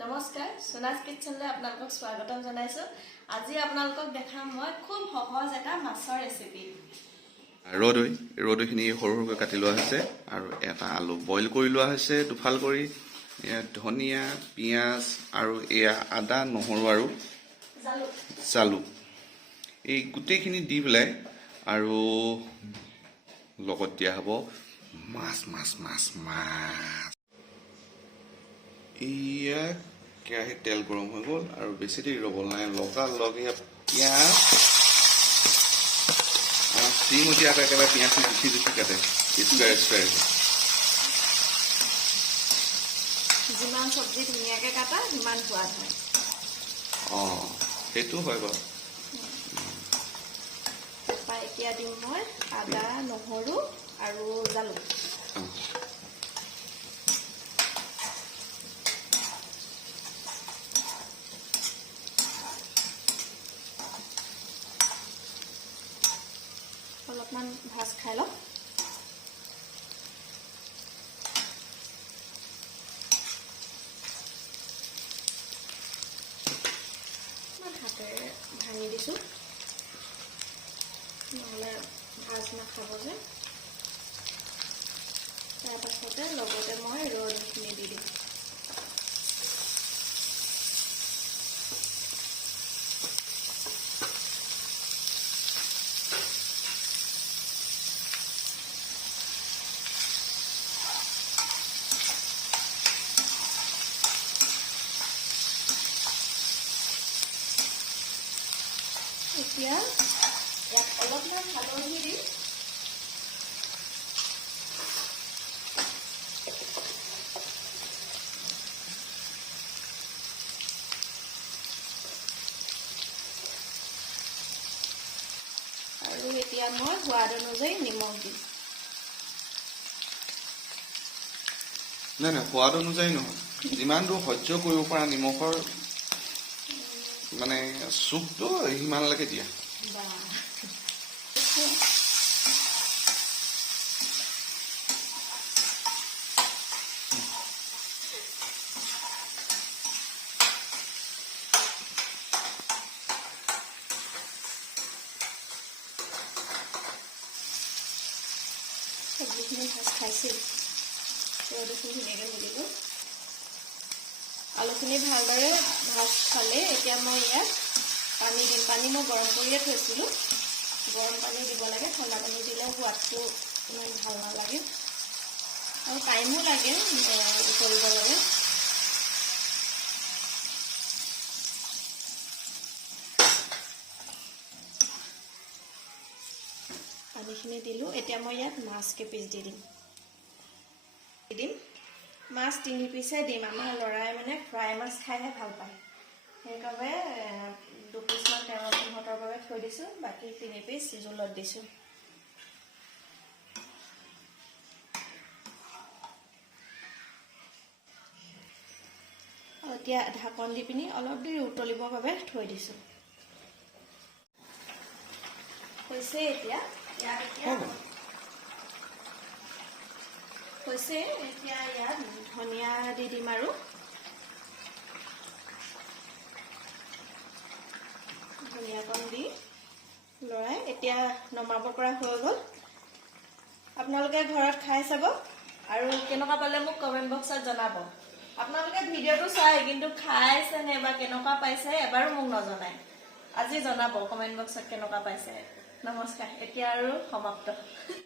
নমস্কাৰ সোনাজ কিচেনলৈ আপোনালোকক স্বাগতম জনাইছো। আজি আপোনালোকক দেখাম মই খুব সহজ এটা মাছৰ ৰেচিপি। ৰদৈখিনি সৰু সৰুকৈ কাটি লোৱা হৈছে আৰু এটা আলু বইল কৰি লোৱা হৈছে দুফাল কৰি। ধনিয়া, পিঁয়াজ আৰু এয়া আদা, নহৰু আৰু জালুক এই গোটেইখিনি দি পেলাই আৰু লগত দিয়া হ'ব মাছ। এয়া কেৰাহীত তেল গৰম হৈ গ'ল আৰু বেছি দেৰি ৰ'ব নাই। লগালগ এয়া পিঁয়াজ শ্ৰীমতীয়াকৈ একেবাৰে পিঁয়াজটো জুখি কাটে স্কুৱেৰ। যিমান চব্জি ধুনীয়াকৈ কাটা সিমান সোৱাদ হয়। সেইটো হয় বাৰু। এতিয়া দিম মই আদা, নহৰু আৰু জালুক। অলপমান ভাজ খাই লওঁ। হাতেৰে ভাঙি দিছোঁ, নহ'লে ভাজ নাখাব যে। তাৰপাছতে লগতে মই ৰৌখিনি দি দিম। এতিয়া ইয়াত অলপমান হালধি দিম। আৰু এতিয়া মই সোৱাদ অনুযায়ী নিমখ দিম। নাই সোৱাদ অনুযায়ী নহয়, যিমান দূৰ সহ্য কৰিব পৰা নিমখৰ মানে চুপটো সিমানলৈকে দিয়া। চব্জিখিনি ভাজ খাইছিল, ৰৌদখিনি ধুনীয়াকৈ মিলিলোঁ। আলুখিনি ভালদৰে ভাজ খালে এতিয়া মই ইয়াত পানী দিম। পানী মই গৰম কৰিয়ে থৈছিলোঁ। গৰম পানী দিব লাগে, ঠাণ্ডা পানী দিলে সোৱাদটো ইমান ভাল নালাগে আৰু টাইমো লাগে কৰিব লাগে। পানীখিনি দিলোঁ। এতিয়া মই ইয়াত মাছ কেইপিচ দি দিম। মাছ 3 পিচে দিম। আমাৰ ল'ৰাই মানে ফ্ৰাই মাছ খাইহে ভাল পায়, সেইবাবে 2 পিচমান তেওঁৰ সিহঁতৰ বাবে থৈ দিছোঁ, বাকী 3 পিচ জোলত দিছোঁ। এতিয়া ঢাকন দি পিনি অলপ দেৰি উতলিবৰ বাবে থৈ দিছোঁ। হৈছে এতিয়া ইয়াত ধনিয়া দি দিম আৰু ধনিয়াকণ দি লৰাই এতিয়া নমাব পৰা হৈ গ'ল। আপোনালোকে ঘৰত খাই চাব আৰু কেনেকুৱা পালে মোক কমেণ্ট বক্সত জনাব। আপোনালোকে ভিডিঅ'টো চাই কিন্তু খাইছেনে বা কেনেকুৱা পাইছে এবাৰো মোক নজনায়। আজি জনাব কমেণ্ট বক্সত কেনেকুৱা পাইছে। নমস্কাৰ, এতিয়া আৰু সমাপ্ত।